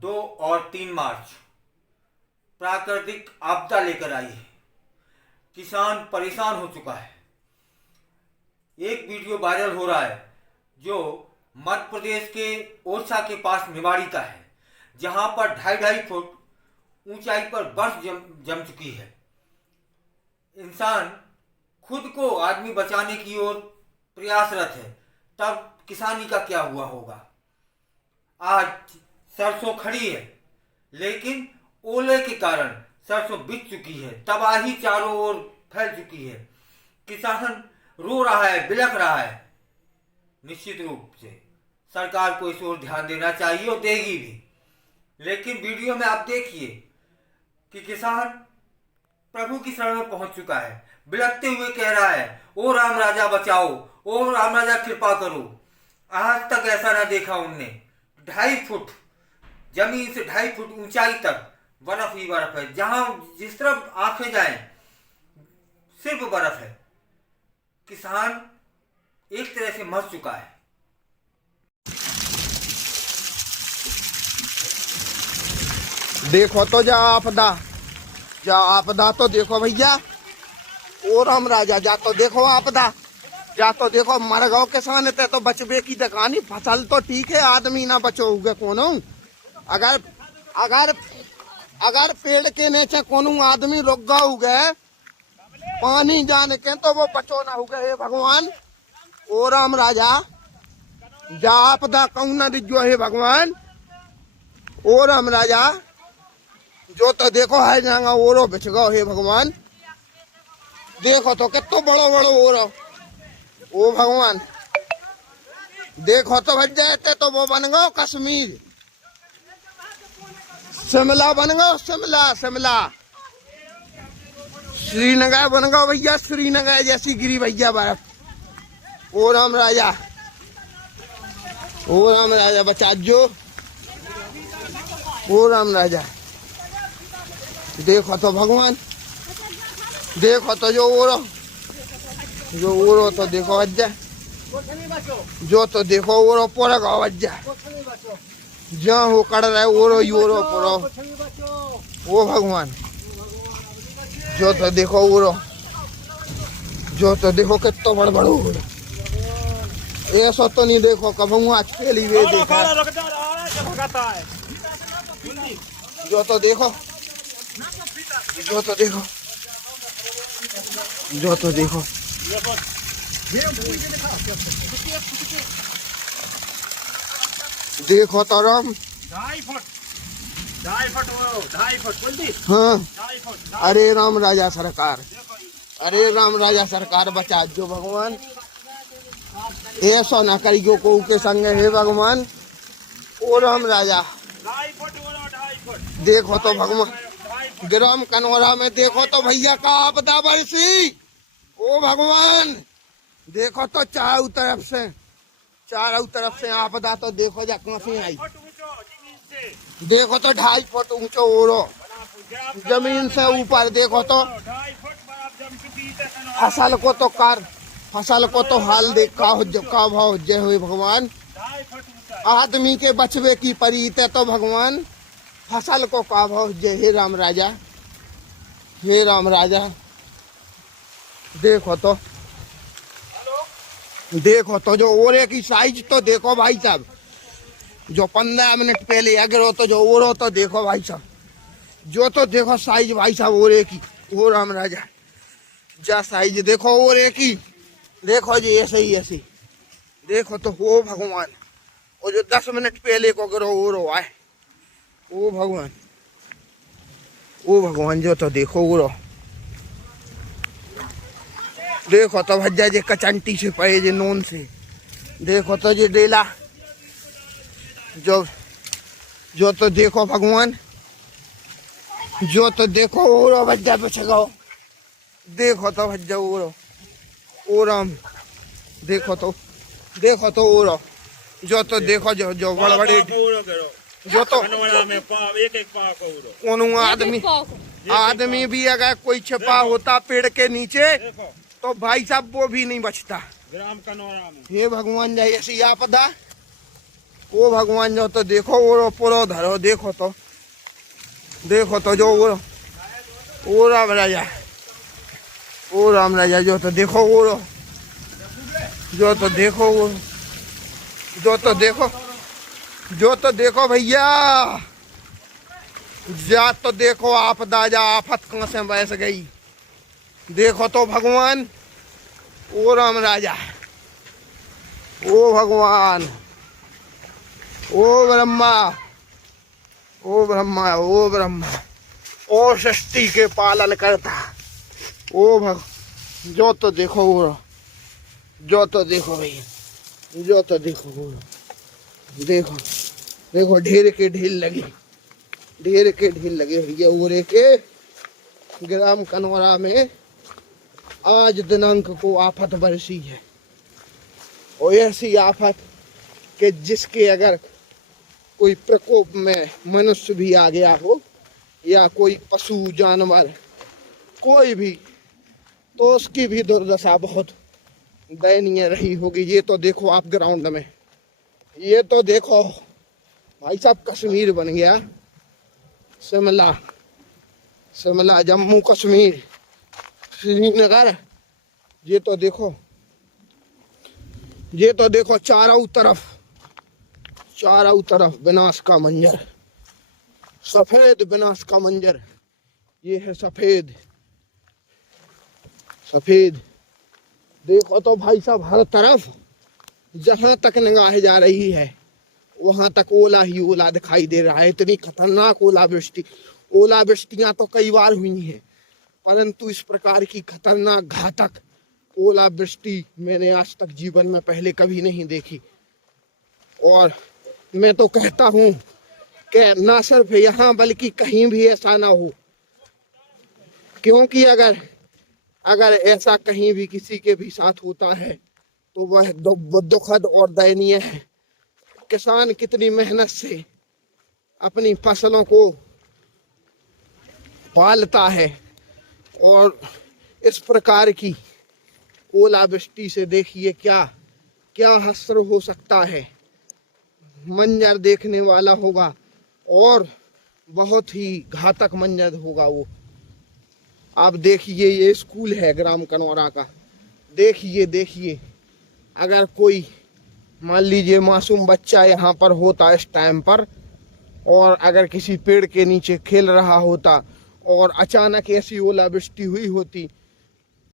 2 और 3 मार्च प्राकृतिक आपदा लेकर आई है। किसान परेशान हो चुका है। एक वीडियो वायरल हो रहा है जो मध्य प्रदेश के ओरछा के पास निवाड़ी का है, जहां पर 2.5 फुट ऊंचाई पर बर्फ जम चुकी है। इंसान खुद को आदमी बचाने की ओर प्रयासरत है, तब किसानी का क्या हुआ होगा। आज सरसों खड़ी है, लेकिन ओले के कारण सरसों बिक चुकी है। तबाही चारों ओर फैल चुकी है। किसान रो रहा है, बिलख रहा है। निश्चित रूप से सरकार को इस ओर ध्यान देना चाहिए और देगी भी। लेकिन वीडियो में आप देखिए कि किसान प्रभु की शरण में पहुंच चुका है। बिलखते हुए कह रहा है, ओ राम राजा बचाओ, ओ राम राजा कृपा करो। आज तक ऐसा ना देखा उनने। 2.5 फुट जमीन से 2.5 फुट ऊंचाई तक बर्फ ही बर्फ है। जहां जिस तरफ आंखें जाएं सिर्फ बर्फ है। किसान एक तरह से मर चुका है। देखो तो जा आपदा तो देखो भैया। ओ राम राजा जा तो देखो आपदा, जा तो देखो मर गो किसान ते तो बचबे की दकानी। फसल तो ठीक है, आदमी ना बचोगे कोनो। अगर अगर अगर पेड़ के नीचे कोनो आदमी रुक गए पानी जान के तो वो बचो ना हो गए। भगवान ओ राम राजा जा आपदा कहूँ ना दिजो हे भगवान। ओ राम राजा जो तो देखो है जांगा ओरो बिछ गो हे भगवान। देखो तो कितो बड़ो बड़ो ओरो। ओ भगवान देखो तो भज जाते तो वो बन गो कश्मीर, शिमला बन गो शिमला श्रीनगर बन गो भैया। श्रीनगर जैसी गिरी भैया बर्फ। ओ राम राजा बचा जो। ओ राम राजा देखो तो भगवान, देखो तो जो ओरो तो देखो वज्जा, जो तो देखो ओरो पूरा गाँव वज्जा। जहाँ हो कड़ रहा है ओरो ही ओरो पूरा। ओ भगवान जो तो देखो ओरो, जो तो देखो कितना बड़ बड़ो ओरो। ऐसा तो नहीं देखो कभी आज पहली वे देखा। जो तो देखो, जो तो देखो, जो तो देखो। देखो तो राम 2.5 फुट हाँ। अरे राम राजा सरकार, अरे राम राजा सरकार बचा जो भगवान। ऐसा ना करियो को के संग है भगवान। ओ राम राजा 2.5 फुट देखो तो भगवान। ग्राम कनौरा में देखो तो भैया का आपदा बरसी। ओ भगवान देखो तो चारों तरफ से आपदा तो देखो जा कहाँ आई। देखो तो 2.5 फुट ऊंचो ओरो जमीन से ऊपर। देखो तो फसल को तो हाल देख का भाव जय हुए भगवान। आदमी के बचवे की परीत है तो भगवान फसल को का भाव जय। हे राम राजा, हे राम राजा देखो तो जो ओरे की साइज तो देखो भाई साहब। जो 15 मिनट पहले अगरो तो जो ओरो तो देखो भाई साहब। जो तो देखो साइज भाई साहब ओरे की। ओ राम राजा जा साइज देखो ओरे की। देखो जी ऐसे ही देखो तो हो भगवान। वो जो 10 मिनट पहले को अगरो ओरो आए। ओ भगवान जो तो देखो ओरो। देखो तो भज्जा जे कचंटी से पड़े जे नोन से। देखो तो जे डेला जो तो देखो भगवान। जो तो देखो ओरो भज्जा बच गो। देखो तो भज्जा ओरो। ओ राम देखो तो ओरो। जो तो देखो जो बड़े बड़े जो तो कोनो आदमी भी अगर कोई छिपा होता पेड़ के नीचे तो भाई साहब वो भी नहीं बचता। ग्राम कनौरा में हे भगवान जय ऐसी आपदा ओ भगवान जो तो देखो वो पूरा धरो देखो तो जो वो राम राजा जो तो देखो वो जो तो देखो भैया जा तो देखो आपदा जा आफत कहाँ से बैस गई देखो तो भगवान ओ राम राजा ओ भगवान ओ ब्रह्मा ओ सृष्टि के पालन करता ओ भग जो तो देखो वो जो तो देखो भैया जो तो देखो वो देखो ढेर के ढील लगी भैया उरे के ग्राम कनौरा में आज दिनांक को आफत बरसी है और ऐसी आफत कि जिसके अगर कोई प्रकोप में मनुष्य भी आ गया हो या कोई पशु जानवर कोई भी तो उसकी भी दुर्दशा बहुत दयनीय रही होगी। ये तो देखो आप ग्राउंड में ये तो देखो भाई साहब कश्मीर बन गया शिमला जम्मू कश्मीर श्रीनगर ये तो देखो चारों तरफ विनाश का मंजर सफेद विनाश का मंजर ये है सफेद देखो तो भाई साहब हर तरफ जहां तक निगाह जा रही है वहां तक ओला ही ओला दिखाई दे रहा है। इतनी खतरनाक ओलावृष्टियां तो कई बार हुई हैं परंतु इस प्रकार की खतरनाक घातक ओलावृष्टि मैंने आज तक जीवन में पहले कभी नहीं देखी। और मैं तो कहता हूं कि ना सिर्फ यहाँ बल्कि कहीं भी ऐसा ना हो क्योंकि अगर ऐसा कहीं भी किसी के भी साथ होता है तो वह दुखद और दयनीय है। किसान कितनी मेहनत से अपनी फसलों को पालता है और इस प्रकार की ओलावृष्टि से देखिए क्या हश्र हो सकता है। मंजर देखने वाला होगा और बहुत ही घातक मंजर होगा वो। आप देखिए ये स्कूल है ग्राम कनौरा का देखिए अगर कोई मान लीजिए मासूम बच्चा यहाँ पर होता इस टाइम पर और अगर किसी पेड़ के नीचे खेल रहा होता और अचानक ऐसी ओलावृष्टि हुई होती